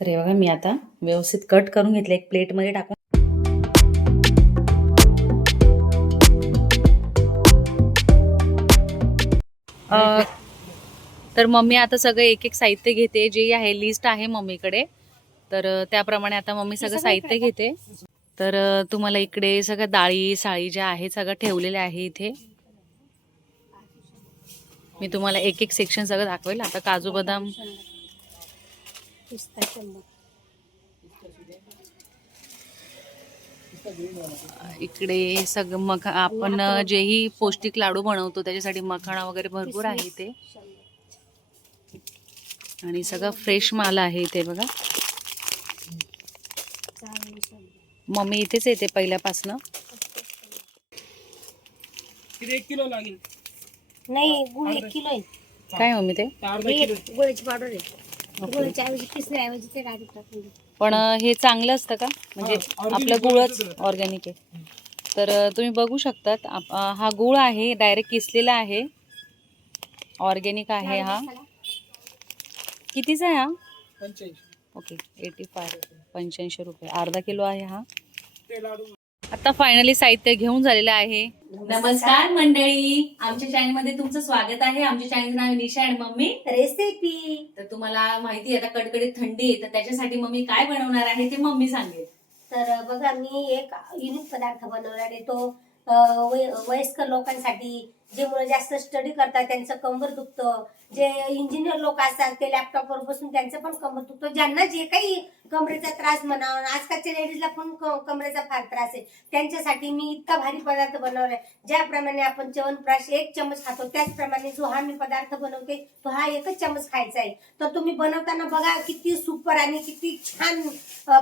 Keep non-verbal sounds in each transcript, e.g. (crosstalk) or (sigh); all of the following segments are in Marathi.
तर हे बघा मी आता व्यवस्थित कट करून घेतले. एक प्लेटमध्ये टाकून. तर मम्मी आता सगळं एक एक साहित्य घेते. जे आहे लिस्ट आहे मम्मीकडे. तर त्याप्रमाणे आता मम्मी सगळं साहित्य घेते. तर तुम्हाला इकडे सगळं डाळी साळी ज्या आहेत सगळं ठेवलेलं आहे इथे. मी तुम्हाला एक एक सेक्शन सगळं दाखवेल. आता काजू बदाम इकडे सगळं मख आपण जेही पौष्टिक लाडू बनवतो त्याच्यासाठी मखाणा वगैरे भरपूर आहे इथे. आणि सगळं फ्रेश माल आहे इथे बघा. मम्मी इथेच येते पहिल्यापासनं. एक किलो लागेल? नाही गुळ एक किलो आहे. काय मम्मी ते? गुळाची पावडर आहे. गुळाच्या ऐवजी किसण्याऐवजी ते डायरेक्ट टाकून दे. पण हे चांगलं असतं का? म्हणजे हा, organic आपलं गुळ गुळच असतं. ऑर्गॅनिक आहे. तर अं, तुम्ही बघू शकतात आप- अं, हा गुळ आहे डायरेक्ट किसलेला आहे. ऑर्गॅनिक आहे हा. कितीचा आहे हा? पंच्याऐंशी. ओके एटी फाय पंच्याऐंशी रुपये. अर्धा किलो आहे हा. ते लाडू आता फायनली साहित्य घेऊन झालेलं आहे. नमस्कार मंडळी. आमच्या चॅनलमध्ये तुमचं स्वागत आहे. आमच्या चॅनलचं नाव आहे निशा आणि मम्मी. रेसिपी तर तुम्हाला माहिती आहे आता कडकडीत थंडी आहे तर त्याच्यासाठी मम्मी काय बनवणार आहे ते मम्मी सांगेल. तर बघा मी एक युनिक पदार्थ बनवणार आहे. तो वयस्कर लोकांसाठी जे मुलं जास्त स्टडी करतात त्यांचं कंबर दुखतं. जे इंजिनियर लोक असतात ते लॅपटॉपवर बसून त्यांचं पण कंबर दुखतं. ज्यांना जे काही कमरेचा त्रास म्हणा आजकालच्या लेडीजला पण कमरेचा फार त्रास आहे. त्यांच्यासाठी मी इतका भारी पदार्थ बनवलाय. ज्याप्रमाणे आपण चवनप्राश एक चमच खातो त्याचप्रमाणे जो हा मी पदार्थ बनवते तो हा एकच चमच खायचा आहे. तर तुम्ही बनवताना बघा किती सुपर आणि किती छान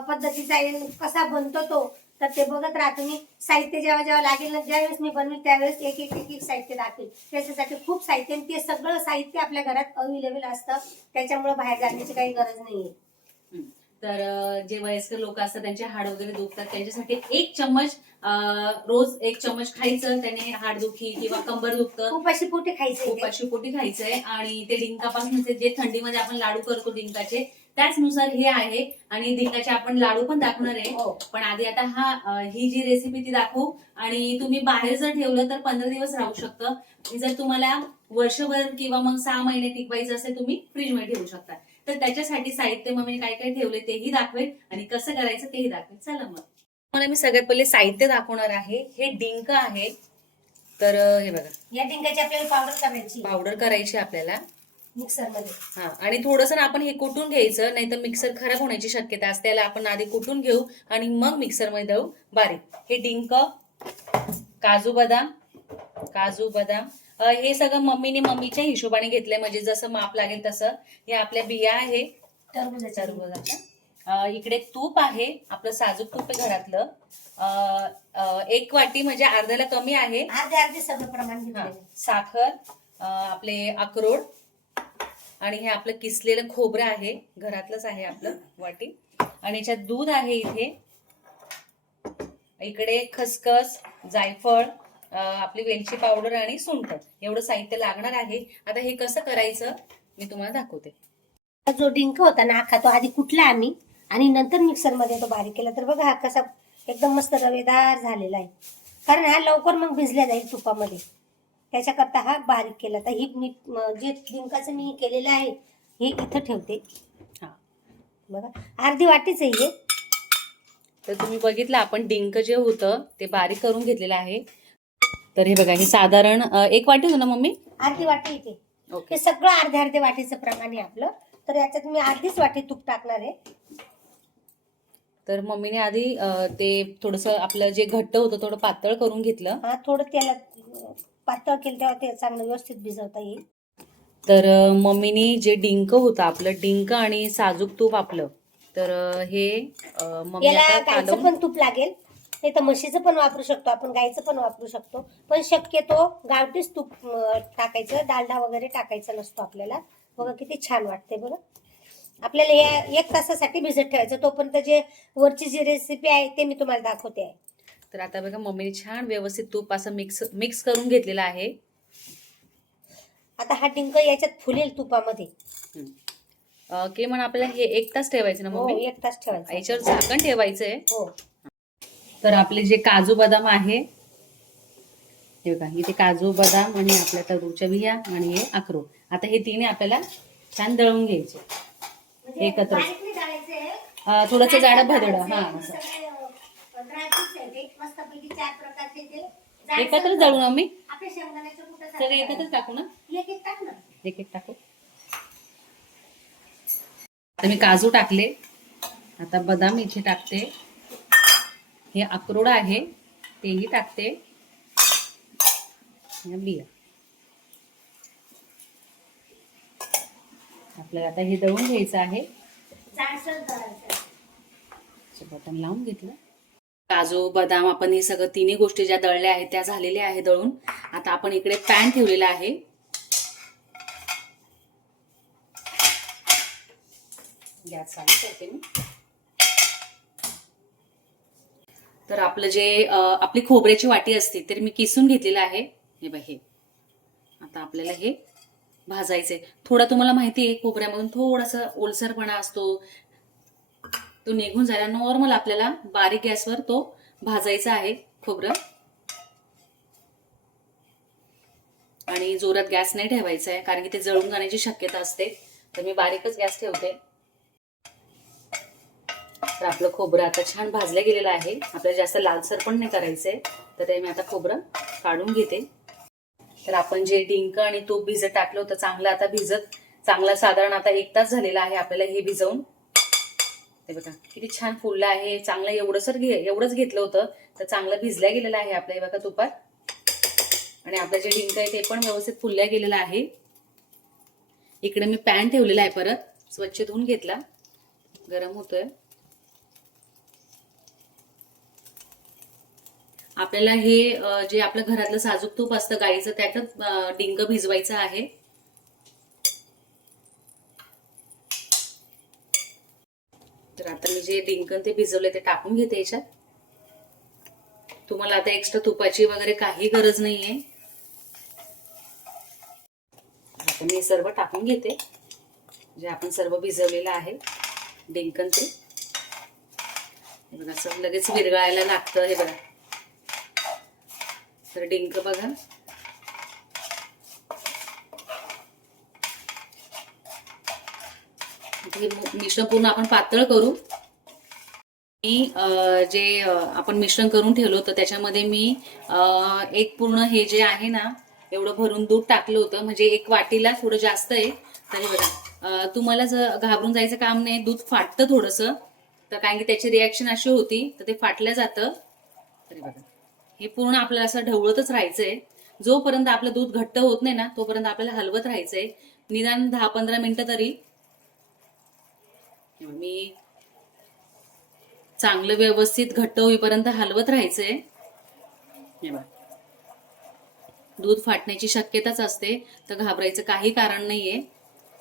पद्धतीचा आहे कसा बनतो तो. तर ते बघत राहा तुम्ही. साहित्य जेव्हा जेव्हा लागेल ना ज्यावेळेस मी बनवेल त्यावेळेस एक एक एक एक साहित्य दाखवेल त्याच्यासाठी खूप साहित्य आणि ते सगळं साहित्य आपल्या घरात अवेलेबल असतं. त्याच्यामुळे बाहेर जाण्याची काही गरज नाहीये. तर जे वयस्कर लोक असतात त्यांचे हाड वगैरे दुखतात. त्यांच्यासाठी एक चम्मच रोज एक चम्मच खायचं त्याने हाड दुखी किंवा कंबर दुखतं. खूप अशी पोटी खायची खूप अशी पोटी खायचंय आणि ते डिंकापासून जे थंडीमध्ये आपण लाडू करतो डिंकाचे त्याचनुसार हे आहे आणि डिंकाचे आपण लाडू पण दाखवणार आहे. हो. पण आधी आता हा अं, ही जी रेसिपी ती दाखवू. आणि तुम्ही बाहेर जर ठेवलं तर पंधरा दिवस राहू शकतं. आणि जर तुम्हाला वर्षभर किंवा मग सहा महिने टिकवायचं असेल तुम्ही फ्रीजमध्ये ठेवू शकता. तर त्याच्यासाठी साहित्य मग मी काय काय ठेवले तेही दाखवेल आणि कसं करायचं तेही दाखवेल चला मग. मला मी सगळ्यात पहिले साहित्य दाखवणार आहे. हे डिंक आहे. तर अं, हे बघा. या डिंकाची आपल्याला पावडर करायची. पावडर करायची आपल्याला. मिक्सरमध्ये हा आणि थोडस ना आपण हे कुटून घ्यायचं नाही तर मिक्सर खराब होण्याची शक्यता असते. त्याला आपण आधी कुटून घेऊ आणि मग मिक्सरमध्ये दळू. बारीक. हे डिंक काजू बदाम काजू बदाम. हे सगळं मम्मीने मम्मीच्या हिशोबाने घेतलंय. म्हणजे जसं माप लागेल तसं. हे आपल्या बिया आहे. टरबुजाच्या इकडे तूप आहे. आपलं साजूक तूप आहे घरातलं. एक वाटी म्हणजे अर्ध्याला कमी आहे. अर्धे अर्धे सगळं प्रमाण घेतलेलं साखर आपले अक्रोड आणि हे आपलं किसलेलं खोबरं आहे घरातलंच आहे आपलं वाटी. आणि याच्यात दूध आहे इथे. इकडे खसखस जायफळ आपली वेलची पावडर आणि सुंठ. एवढं साहित्य लागणार आहे. आता हे कसं करायचं मी तुम्हाला दाखवते. जो डिंक होता ना आखा तो आधी कुठला आम्ही? आणि नंतर मिक्सरमध्ये तो बारीक केला. तर बघा हा कसा एकदम मस्त रवेदार झालेला आहे. कारण हा लवकर मग भिजला जाईल तुपामध्ये. त्याच्याकरता हा बारीक केला. तर ही मी जे डिंकाचं मी केलेलं आहे हे इथं ठेवते. हा. बघा. अर्धी वाटीच आहे हे. तर तुम्ही बघितलं आपण डिंक जे होतं ते बारीक करून घेतलेलं आहे. तर हे बघा हे साधारण एक वाटी होतं ना मम्मी? अर्धी वाटी इथे ओके. सगळं अर्ध्या अर्ध्या वाटीचं प्रमाण आहे आपलं. तर याच्यात मी अर्धीच वाटी तूप टाकणार आहे. तर मम्मीने आधी ते थोडस आपलं जे घट्ट होतं थोडं पातळ करून घेतलं. हा थोडं त्याला पातळ केलं तेव्हा ते चांगलं व्यवस्थित भिजवता येईल. तर मम्मीने जे डिंक होतं आपलं डिंक आणि साजूक तूप आपलं तर हे अ, मम्मी याला आता गाईचं कालवून पण तूप लागेल. नाही तर म्हशीचं पण वापरू शकतो आपण गाईचं पण वापरू शकतो. पण शक्यतो गावठीच तूप अं, टाकायचं डालडा वगैरे टाकायचा नसतो आपल्याला. बघा किती छान वाटते बघा आपल्याला या एक तासासाठी भिजत ठेवायचं. तोपर्यंत जे वरची जी रेसिपी आहे ते मी तुम्हाला दाखवते. आहे तर आता बघा मम्मीने छान व्यवस्थित तूप असं मिक्स मिक्स करून घेतलेलं आहे आता हा डिंक याच्यात फुलेल तुपामध्ये. अं, किमान आपल्याला हे एक तास ठेवायचं ना हो मम्मी एक तास ठेवायचं याच्यावर झाकण ठेवायचंय हो तर आपले जे काजू बदाम आहे हे बघा इथे काजू बदाम आणि आपल्या तरूच्या बिया आणि हे अक्रोड आता हे तिन्ही आपल्याला छान दळून घ्यायचे. बारीक नाही. अं, थोडंसं जाडं भरडं दळायचंय. हा हे असं. सगळे, अ, ड्रायफ्रुट्स आहेत. एक मस्तपैकी चार प्रकारचे ते जाडसर एकत्र दळू ना मी आपल्या शेंगदाण्याच्या कुटासारखं सगळे एकत्रच टाकू ना? एक एक टाक ना. एक एक टाकू. आता मी काजू टाकले. आता बदाम इथे टाकते. हे अक्रोड आहे. तेही टाकते. या बिया. आपल्याला आता हे दळून घ्यायचं आहे. जाडसर दळायचं बटन लावून घेतलं. काजू बदाम आपण हे सगळं तिन्ही गोष्टी ज्या दळल्या आहेत त्या झालेल्या आहे दळून. आता आपण इकडे पॅन ठेवलेला आहे. गॅस चालू करते मी. तर आपलं जे आपली खोबऱ्याची वाटी असते तर मी किसून घेतलेलं आहे. हे बघ हे. आता आपल्याला हे भाजायचंय. थोडा तुम्हाला माहिती आहे खोबऱ्यामधून थोडासा ओलसरपणा असतो तो निघून जायला नॉर्मल आपल्याला बारीक गॅसवर तो भाजायचा आहे खोबरं. आणि जोरात गॅस नाही ठेवायचा आहे कारण की ते जळून जाण्याची शक्यता असते. तर मी बारीकच गॅस ठेवते. तर आपलं खोबरं आता छान भाजलं गेलेलं आहे. आपल्याला जास्त लालसर पण नाही करायचंय. तर ते मी आता खोबरं काढून घेते. तर आपण जे डिंक आणि तूप भिजत टाकलं होतं चांगलं आता भिजत चांगला साधारण आता एक तास झालेला आहे आपल्याला हे भिजवून. ते बघा किती छान फुललं आहे चांगलं एवढंच घे एवढंच घेतलं होतं तर चांगलं भिजल्या गेलेलं आहे आपल्या हे बघा तुपात. आणि आपलं जे डिंक आहे ते पण व्यवस्थित फुलल्या गेलेलं आहे. इकडे मी पॅन ठेवलेला आहे परत स्वच्छ धुवून घेतला. गरम होतोय. आपल्याला हे जे आपलं घरातलं साजूक तूप असतं गाईचं त्यातच डिंक भिजवायचं आहे. तर आता मी जे डिंकन ते भिजवले ते टाकून घेते याच्यात. तुम्हाला आता एक्स्ट्रा तुपाची वगैरे काही गरज नाहीये. आता मी सर्व टाकून घेते. जे आपण सर्व भिजवलेलं आहे डिंकन ते. हे बघा असं लगेच विरघळायला लागतं हे बघा. तर डिंक बघा. हे मिश्रण पूर्ण आपण पातळ करू. मी जे आपण मिश्रण करून ठेवलं होतं त्याच्यामध्ये मी एक पूर्ण हे जे आहे ना एवढं भरून दूध टाकलं होतं. म्हणजे एक वाटीला थोडं जास्त आहे. तरी बघा तुम्हाला जर घाबरून जायचं काम नाही दूध फाटतं थोडंसं. तर कारण की त्याची रिॲक्शन अशी होती तर ते फाटलं जातं. तरी बघा. हे पूर्ण आपल्याला असं ढवळतच राहायचंय. जोपर्यंत आपलं दूध घट्ट होत नाही ना तोपर्यंत आपल्याला हलवत राहायचंय. निदान दहा पंधरा मिनिटं तरी मी चांगलं व्यवस्थित घट्ट होईपर्यंत हलवत राहायचंय. हे बघा. दूध फाटण्याची शक्यताच असते तर घाबरायचं काही कारण नाहीये.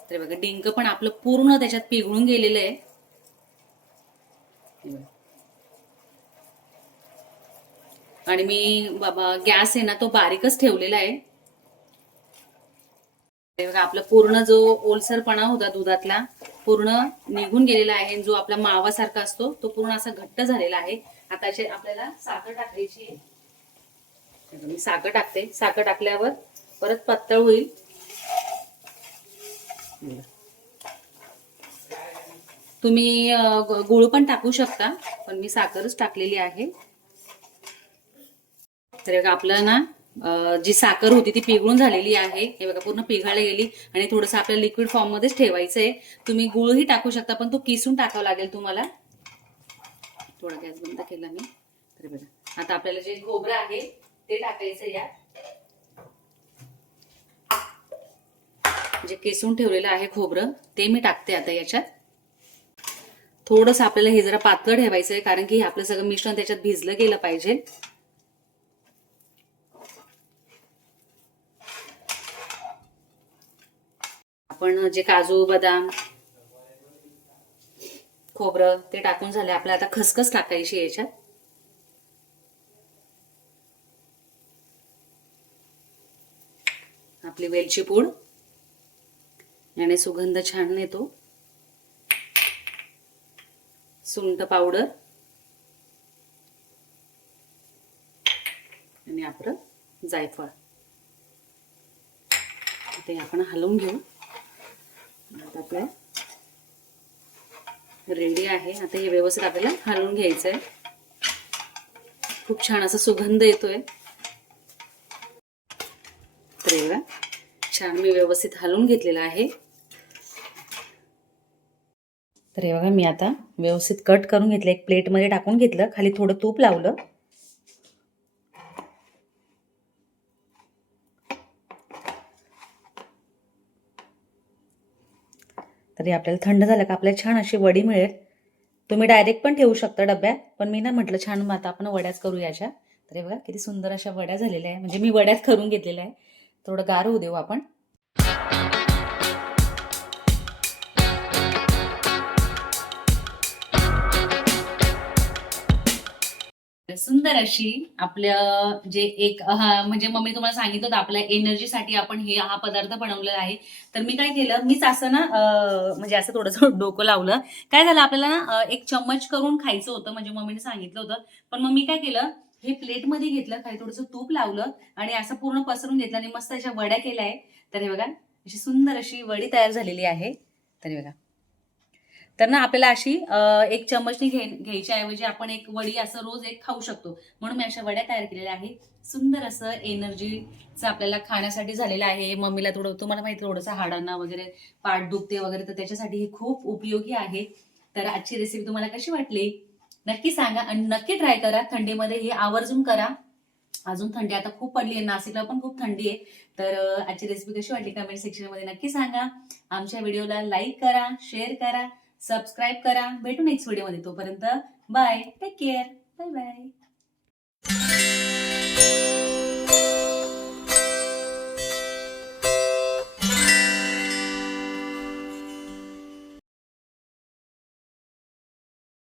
तर बघा डिंक पण आपलं पूर्ण त्याच्यात पिघळून गेलेलं आहे. आणि मी बाबा गॅस आहे ना तो बारीकच ठेवलेला आहे. हे बघा आपला पूर्ण जो ओलसरपणा होता दुधातला पूर्ण निघून गेलेला आहे जो आपला मावासारखा असतो तो पूर्ण असा घट्ट झालेला आहे. आता आपल्याला साखर टाकायची आहे. मी साखर टाकते. साखर टाकल्यावर परत पातळ होईल. तुम्ही गुळ पण टाकू शकता पण मी साखरच टाकलेली आहे. तर आपलं ना जी साखर होती ती पिघळून झालेली आहे. हे बघा पूर्ण पिघळली गेली आणि थोडंसं आपल्या लिक्विड फॉर्म मध्येच ठेवायचं आहे तुम्ही गुळही टाकू शकता पण तो किसून टाकावा लागेल तुम्हाला. थोडा गॅस बंद केला मी. तर बघा. आता आपल्याला जे खोबरं आहे ते टाकायचं या जे किसून ठेवलेलं आहे खोबरं ते मी टाकते आता याच्यात. थोडंसं आपल्याला हे जरा पातळ ठेवायचं आहे कारण की हे आपलं सगळं मिश्रण त्याच्यात भिजलं गेलं पाहिजे. आपण जे काजू बदाम खोबरं ते टाकून झाले. आपल्याला आता खसखस टाकायची याच्यात. आपली वेलची पूड. याने सुगंध छान येतो. सुंठ पावडर. आणि आपलं जायफळ. ते आपण हलवून घेऊ. आता आपलं रेडी आहे. आता हे व्यवस्थित आपल्याला हलवून घ्यायचं आहे खूप छान असा सुगंध येतोय. तर एवढा छान मी व्यवस्थित हलवून घेतलेला आहे. तर हे बघा मी आता व्यवस्थित कट करून घेतलं. एक प्लेटमध्ये टाकून घेतलं. खाली थोडं तूप लावलं. तरी आपल्याला थंड झालं का आपल्याला छान अशी वडी मिळेल. तुम्ही डायरेक्ट पण ठेवू शकता डब्यात पण मी ना म्हटलं छान आता आपण वड्याच करू याच्या. तरी बघा किती सुंदर अशा वड्या झालेल्या आहे म्हणजे मी वड्यात करून घेतलेल्या आहे थोडं गार होऊ देऊ आपण. सुंदर अशी आपलं जे एक म्हणजे मम्मी तुम्हाला सांगितलं होतं आपल्या एनर्जीसाठी आपण हे हा पदार्थ बनवलेला आहे. तर मी काय केलं मीच असं ना म्हणजे असं थोडंसं (laughs) डोकं लावलं. काय झालं आपल्याला ना एक चम्मच करून खायचं होतं म्हणजे मम्मीने सांगितलं होतं. पण मग मी काय केलं हे प्लेटमध्ये घेतलं काही थोडंसं तूप लावलं आणि असं पूर्ण पसरून घेतलं आणि मस्त अशा वड्या केल्या आहे तर हे बघा अशी सुंदर अशी वडी तयार झालेली आहे. तर हे बघा. तर ना आपल्याला अशी एक चमचनी घे घ्यायच्या ऐवजी आपण एक वडी असं रोज एक खाऊ शकतो. म्हणून मी अशा वड्या तयार केलेल्या आहेत. सुंदर असं एनर्जीचं आपल्याला खाण्यासाठी झालेलं आहे. मम्मीला थोडं तुम्हाला माहिती थोडंसं हाडांना वगैरे पाठ दुखते वगैरे तर त्याच्यासाठी हे खूप उपयोगी आहे. तर आजची रेसिपी तुम्हाला कशी वाटली? नक्की सांगा आणि नक्की ट्राय करा. थंडीमध्ये हे आवर्जून करा. अजून थंडी आता खूप पडली आहे नाशिकला पण खूप थंडी आहे तर आजची रेसिपी कशी वाटली? कमेंट सेक्शनमध्ये नक्की सांगा. आमच्या व्हिडिओला लाईक करा शेअर करा. सबस्क्राईब करा. भेटू नेक्स्ट व्हिडिओमध्ये तोपर्यंत bye take care bye bye